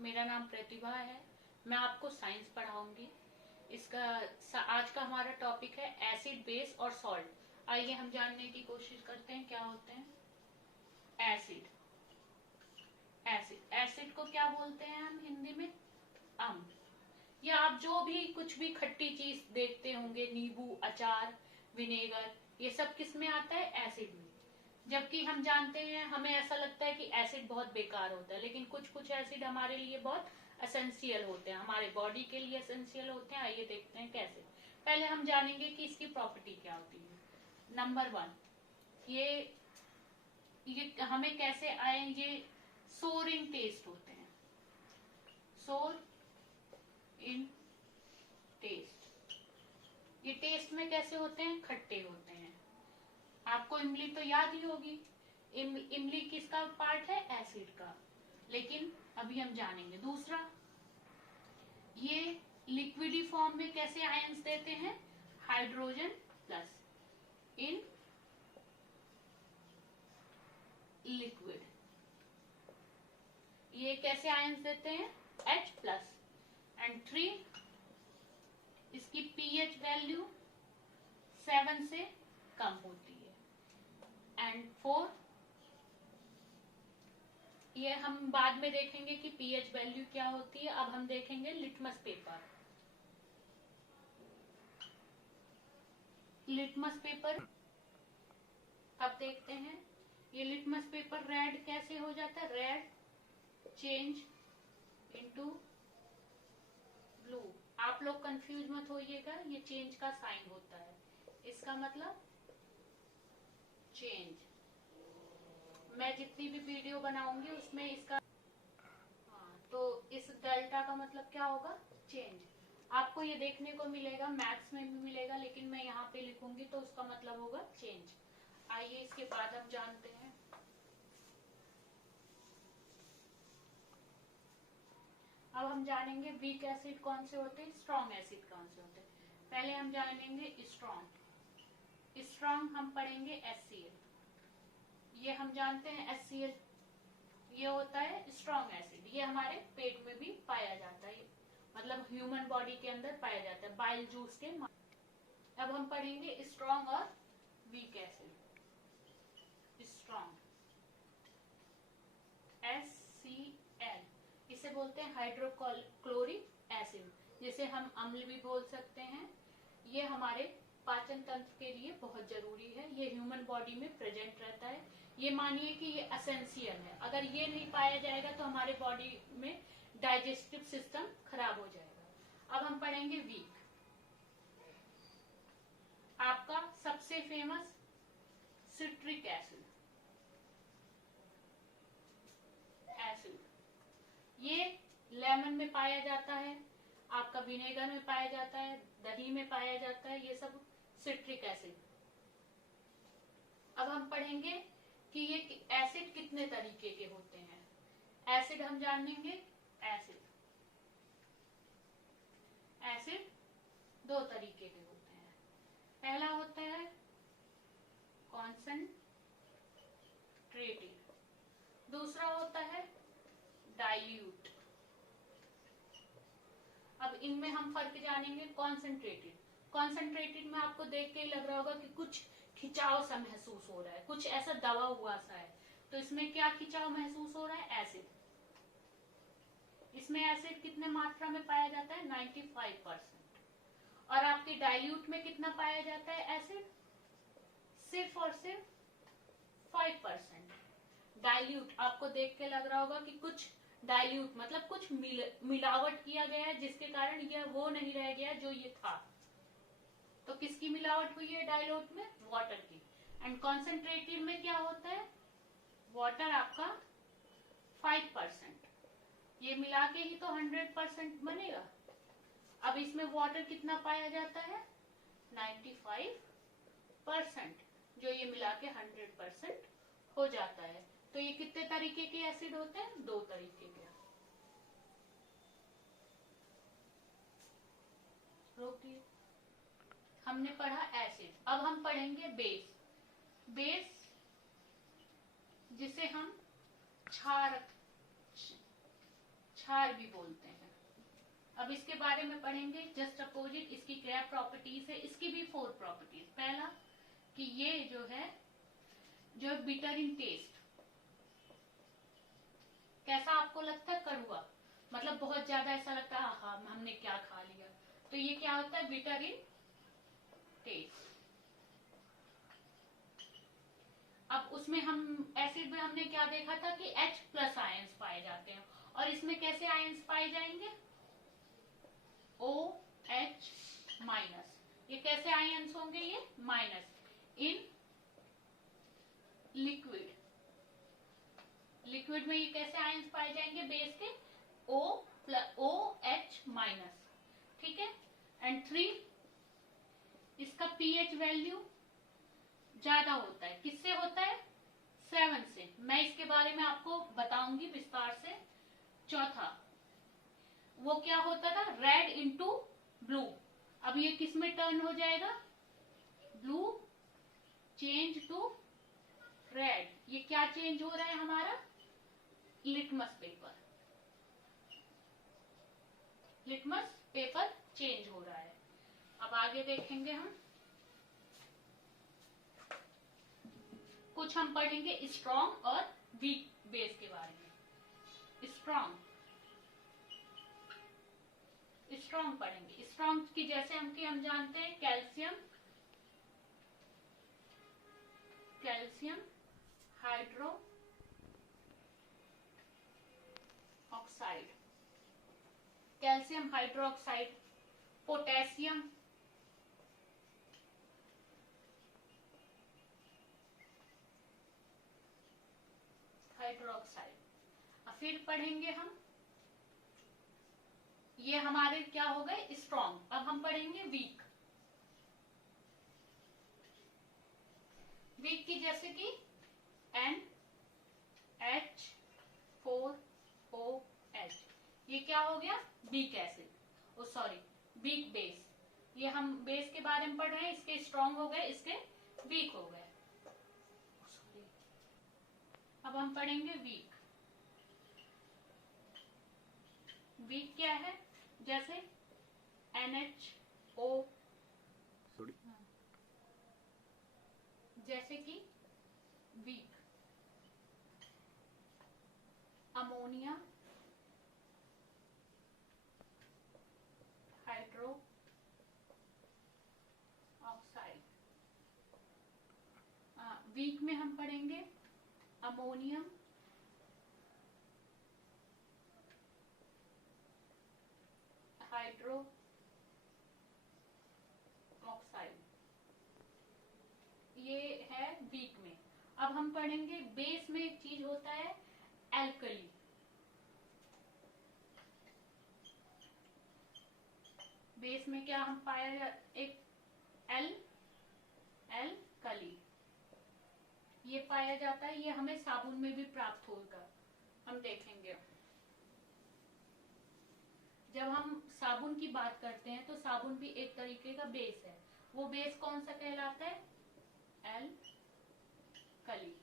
मेरा नाम प्रतिभा है। मैं आपको साइंस पढ़ाऊंगी। इसका आज का हमारा टॉपिक है एसिड, बेस और सॉल्ट। आइए हम जानने की कोशिश करते हैं क्या होते हैं एसिड। एसिड को क्या बोलते हैं हम हिंदी में? अम्ल। या आप जो भी कुछ भी खट्टी चीज देखते होंगे, नींबू, अचार, विनेगर, ये सब किस में आता है? एसिड में। जबकि हम जानते हैं, हमें ऐसा लगता है कि एसिड बहुत बेकार होता है, लेकिन कुछ कुछ एसिड हमारे लिए बहुत एसेंशियल होते हैं, हमारे बॉडी के लिए एसेंशियल होते हैं। आइए देखते हैं कैसे। पहले हम जानेंगे कि इसकी प्रॉपर्टी क्या होती है। नंबर 1, ये हमें कैसे आए? ये सोर इन टेस्ट होते हैं। सोर इन टेस्ट, ये टेस्ट में कैसे होते हैं? खट्टे होते हैं। आपको इमली तो याद ही होगी। इमली किसका पार्ट है? एसिड का। लेकिन अभी हम जानेंगे। दूसरा, ये लिक्विडी फॉर्म में कैसे आयंस देते हैं? Hydrogen plus in liquid. ये कैसे आयंस देते हैं? H plus. एंड 3, इसकी pH वैल्यू 7 से कम होती है। एंड 4, ये हम बाद में देखेंगे कि pH वैल्यू क्या होती है। अब हम देखेंगे लिटमस पेपर। लिटमस पेपर अब देखते हैं। ये लिटमस पेपर रेड कैसे हो जाता है? Red change into blue. आप लोग कंफ्यूज मत होइएगा, ये चेंज का साइन होता है। इसका मतलब चेंज। मैं जितनी भी वीडियो बनाऊंगी उसमें इसका तो इस डेल्टा का मतलब क्या होगा? चेंज। आपको ये देखने को मिलेगा, मैथ्स में भी मिलेगा, लेकिन मैं यहाँ पे लिखूंगी तो उसका मतलब होगा चेंज। आइए इसके बाद हम जानते हैं। अब हम जानेंगे वीक एसिड कौन से होते हैं, स्ट्रॉन्ग एसिड कौन से होते हैं। पहले हम जानेंगे स्ट्रॉन्ग। स्ट्रॉन्ग हम पढ़ेंगे HCl। ये हम जानते हैं HCl ये होता है स्ट्रॉन्ग एसिड। ये हमारे पेट में भी पाया जाता है, मतलब ह्यूमन बॉडी के अंदर पाया जाता है बाइल जूस के। अब हम पढ़ेंगे स्ट्रॉन्ग और वीक एसिड। स्ट्रॉन्ग HCl, इसे बोलते हैं हाइड्रोक्लोरिक एसिड, जिसे हम अम्ल भी बोल सकते हैं। ये हमारे पाचन तंत्र के लिए बहुत जरूरी है। ये ह्यूमन बॉडी में प्रेजेंट रहता है। ये मानिए कि ये एसेंशियल है। अगर ये नहीं पाया जाएगा तो हमारे बॉडी में डाइजेस्टिव सिस्टम खराब हो जाएगा। अब हम पढ़ेंगे वीक। आपका सबसे फेमस सिट्रिक एसिड। ये लेमन में पाया जाता है, आपका विनेगर में पाया जाता है, दही में पाया जाता है, ये सब सिट्रिक एसिड। अब हम पढ़ेंगे कि ये एसिड कितने तरीके के होते हैं। एसिड हम जानेंगे। एसिड 2 तरीके के होते हैं। पहला होता है कॉन्सेंट्रेटेड, दूसरा होता है डाइल्यूट। अब इनमें हम फर्क जानेंगे। कॉन्सेंट्रेटेड में आपको देख के ही लग रहा होगा कि कुछ खिंचाव सा महसूस हो रहा है, कुछ ऐसा दबा हुआ सा है। तो इसमें क्या खिंचाव महसूस हो रहा है? एसिड। इसमें एसिड कितने मात्रा में पाया जाता है? 95%। और आपके डाइल्यूट में कितना पाया जाता है एसिड? सिर्फ और सिर्फ 5%। डाइल्यूट आपको देख के लग रहा होगा कि कुछ डाइल्यूट मतलब कुछ मिलावट किया गया है, जिसके कारण यह वो नहीं रह गया जो ये था। तो किसकी मिलावट हुई है डाइल्यूट में? वाटर की। एंड कॉन्सेंट्रेटेड में क्या होता है? वाटर आपका 5%। ये मिला के ही तो 100% बनेगा। अब इसमें वाटर कितना पाया जाता है? 95%, जो ये मिला के 100% हो जाता है। तो ये कितने तरीके के एसिड होते हैं? 2 तरीके के। रोकिए, हमने पढ़ा एसिड। अब हम पढ़ेंगे बेस। बेस जिसे हम क्षार क्षार भी बोलते हैं। अब इसके बारे में पढ़ेंगे। जस्ट अपोजिट इसकी क्या प्रॉपर्टीज है, इसकी भी 4 प्रॉपर्टीज। पहला कि ये जो है जो बिटर इन टेस्ट, कैसा आपको लगता है, कड़वा, मतलब बहुत ज्यादा ऐसा लगता है हाँ हमने क्या खा लिया, तो ये क्या होता है, बिटर इन टेस्ट। अब उसमें हम एसिड में हमने क्या देखा था कि H+ आयंस पाए जाते हैं, और इसमें कैसे आयंस पाए जाएंगे, OH-। ये कैसे आयंस होंगे, ये माइनस इन लिक्विड। लिक्विड में ये कैसे आयंस पाए जाएंगे, बेस के OH-। ठीक है। एंड 3, इसका pH वैल्यू ज्यादा होता है, किससे होता है, 7 से। मैं इसके बारे में आपको बताऊंगी विस्तार से। चौथा, वो क्या होता था, रेड इंटू ब्लू। अब ये किस में टर्न हो जाएगा, ब्लू चेंज टू रेड। ये क्या चेंज हो रहा है हमारा, litmus paper. Litmus paper change हो रहा है। अब आगे देखेंगे हम, कुछ हम पढ़ेंगे स्ट्रॉन्ग और वीक बेस के बारे में। स्ट्रॉन्ग पढ़ेंगे। स्ट्रॉन्ग की जैसे हम जानते हैं calcium hydro oxide, calcium hydroxide, potassium hydroxide. फिर पढ़ेंगे हम, ये हमारे क्या हो गए स्ट्रॉन्ग। अब हम पढ़ेंगे वीक। वीक की जैसे कि NH4OH, ये क्या हो गया, weak acid, sorry weak base. ये हम बेस के बारे में पढ़ रहे हैं, इसके स्ट्रॉन्ग हो गए, इसके वीक हो गए। अब हम पढ़ेंगे वीक। वीक क्या है, जैसे NHO, जैसे कि weak ammonia hydroxide. Weak में हम पढ़ेंगे अमोनियम हाइड्रो ऑक्साइड, ये है वीक में। अब हम पढ़ेंगे बेस में, एक चीज होता है एल्कली। बेस में क्या हम पाया, एक एल्कली ये पाया जाता है, ये हमें साबुन में भी प्राप्त होगा, हम देखेंगे। जब हम साबुन की बात करते हैं तो साबुन भी एक तरीके का बेस है। वो बेस कौन सा कहलाता है, एल्कली।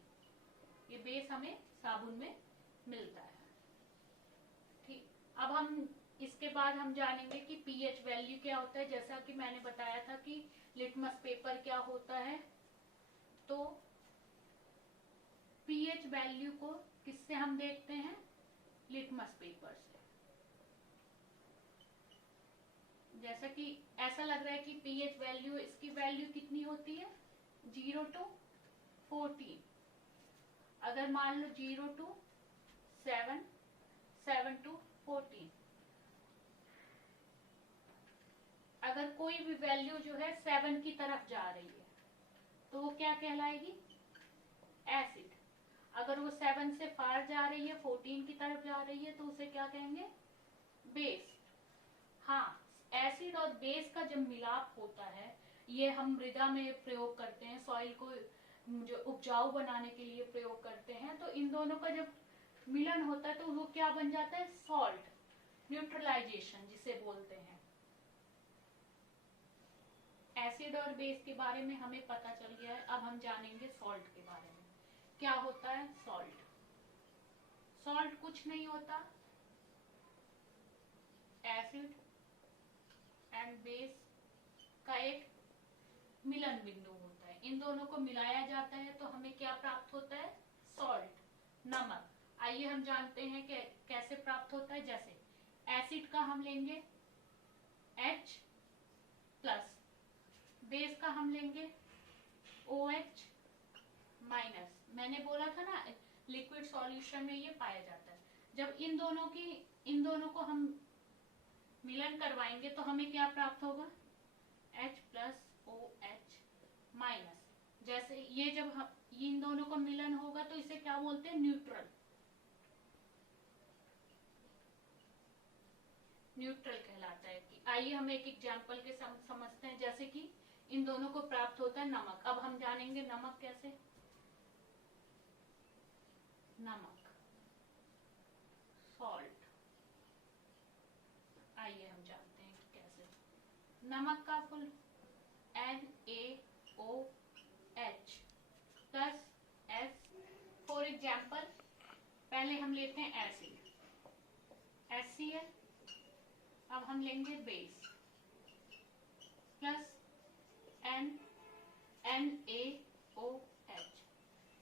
ये बेस हमें साबुन में मिलता है। ठीक, अब हम इसके बाद हम जानेंगे कि pH वैल्यू क्या होता है। जैसा कि मैंने बताया था कि लिटमस पेपर क्या होता है, तो pH वैल्यू को किससे हम देखते हैं, लिटमस पेपर से। जैसा कि ऐसा लग रहा है कि pH वैल्यू, इसकी वैल्यू कितनी होती है, 0 to 14। अगर मान लो 0 to 7, 7 to 14, अगर कोई भी वैल्यू जो है 7 की तरफ जा रही है तो वो क्या कहलाएगी, एसिड। अगर वो 7 से फार जा रही है, 14 की तरफ जा रही है, तो उसे क्या कहेंगे, बेस। हाँ, एसिड और बेस का जब मिलाप होता है, ये हम मृदा में प्रयोग करते हैं, सॉइल को जो उपजाऊ बनाने के लिए प्रयोग करते हैं, तो इन दोनों का जब मिलन होता है तो वो क्या बन जाता है, सॉल्ट, न्यूट्रलाइजेशन जिसे बोलते हैं। एसिड और बेस के बारे में हमें पता चल गया है। अब हम जानेंगे सॉल्ट के बारे में। क्या होता है सॉल्ट। सॉल्ट कुछ नहीं होता, एसिड एंड बेस का एक मिलन बिंदु होता है। इन दोनों को मिलाया जाता है तो हमें क्या प्राप्त होता है? सॉल्ट, नमक। आइए हम जानते हैं कि कैसे प्राप्त होता है। जैसे एसिड का हम लेंगे H प्लस, बेस का हम लेंगे OH माइनस। मैंने बोला था ना लिक्विड सॉल्यूशन में ये पाया जाता है। जब इन दोनों को हम मिलन करवाएंगे तो हमें क्या प्राप्त होगा? H plus OH minus. जैसे ये जब हम इन दोनों को मिलन होगा तो इसे क्या बोलते हैं? न्यूट्रल। न्यूट्रल कहलाता है। कि आइए हम एक एग्जांपल के समझते हैं। जैसे कि इन दोनों को प्राप्त होता है नमक। अब हम जानेंगे नमक कैसे। नमक, सॉल्ट। आइए हम जानते हैं कि कैसे। नमक का full NaOH plus S। For example पहले हम लेते हैं एसिड HCl। अब हम लेंगे बेस प्लस NaOH।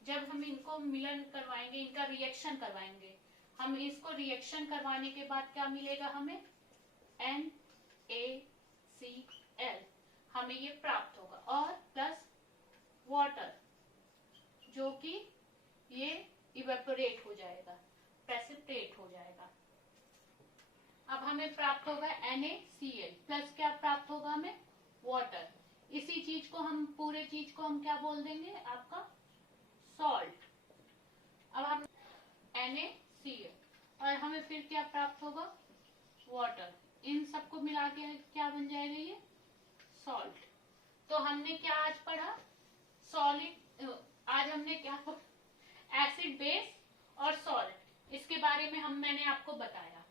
जब हम इनको मिलन करवाएंगे, इनका रिएक्शन करवाएंगे, हम इसको रिएक्शन करवाने के बाद क्या मिलेगा हमें? NaCl हमें ये प्राप्त होगा। और प्लस वाटर जो कि ये इवेपोरेट हो जाएगा, प्रेसिपिटेट हो जाएगा। अब हमें प्राप्त होगा NaCl प्लस क्या प्राप्त होगा हमें? वाटर। इसी चीज को हम पूरे चीज को हम क्या बोल देंगे? आपका सॉल्ट। अब हम NaCl और हमें फिर क्या प्राप्त होगा? वाटर। इन सबको मिला के क्या बन जाएगा? ये सॉल्ट। तो हमने क्या आज पढ़ा? सॉलिड। आज हमने क्या पढ़ा? एसिड, बेस और सॉल्ट। इसके बारे में मैंने आपको बताया।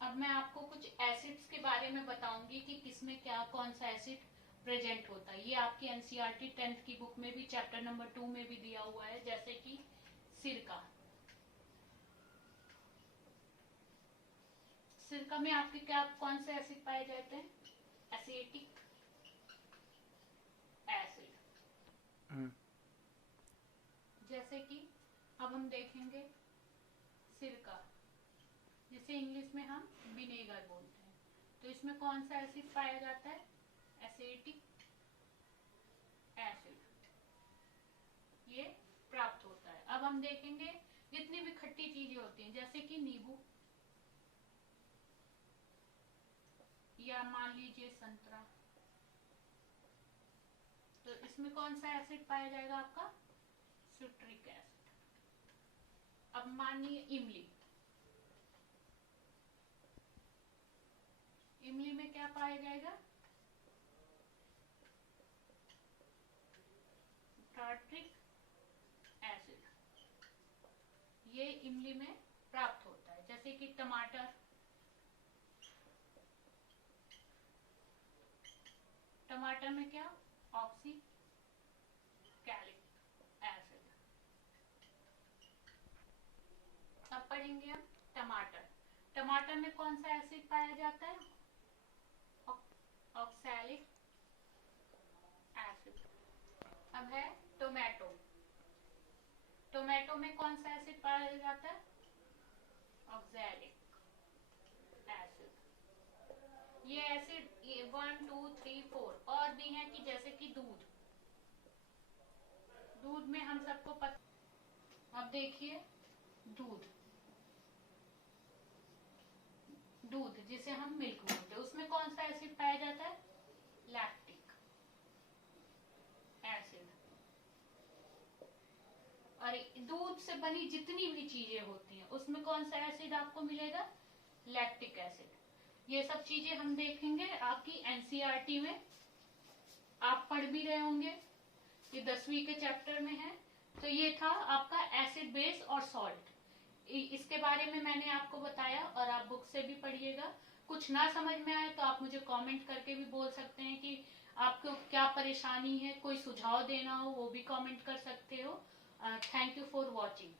अब मैं आपको कुछ एसिड्स के बारे में बताऊंगी कि किसमें क्या कौन सा एसिड प्रेजेंट होता है। ये आपकी एनसीईआरटी 10th की बुक में भी चैप्टर नंबर 2 में भी दिया हुआ है। जैसे कि सिरका। सिरका में आपके क्या कौन से एसिड पाए जाते हैं? Acetic acid. जैसे कि अब हम देखेंगे सिरका, जिसे इंग्लिश में हम विनेगर बोलते हैं। तो इसमें कौन सा एसिड पाया जाता है? Acetic acid. ये प्राप्त होता है। अब हम देखेंगे जितनी भी खट्टी चीजें होती हैं, जैसे कि नींबू या मान लीजिए संतरा, तो इसमें कौन सा एसिड पाया जाएगा? आपका सिट्रिक एसिड। अब मानिए इमली। इमली में क्या पाया जाएगा? Tartaric acid. ये इमली में प्राप्त होता है। जैसे कि टमाटर, टमाटर में क्या? ऑक्सीकैलिक एसिड। अब पढ़ेंगे हम टमाटर। टमाटर में कौन सा एसिड पाया जाता है? Oxalic acid. अब है टोमेटो। टोमेटो में कौन सा एसिड पाया जाता है? Oxalic acid. ये एसिड 1 2 3 4 और भी हैं कि जैसे कि दूध। दूध में हम सबको पता। अब देखिए दूध, दूध जिसे हम मिल्क बोलते हैं, उसमें कौन सा एसिड पाया जाता है? Lactic acid. और दूध से बनी जितनी भी चीजें होती हैं उसमें कौन सा एसिड आपको मिलेगा? Lactic acid. ये सब चीजें हम देखेंगे आपकी एनसीईआरटी में। आप पढ़ भी रहे होंगे, ये 10वीं के चैप्टर में है। तो ये था आपका एसिड, बेस और सॉल्ट। इसके बारे में मैंने आपको बताया और आप बुक से भी पढ़िएगा। कुछ ना समझ में आए तो आप मुझे कमेंट करके भी बोल सकते हैं कि आपको क्या परेशानी है, कोई सुझाव देना हो वो भी कमेंट कर सकते हो। Thank you for watching.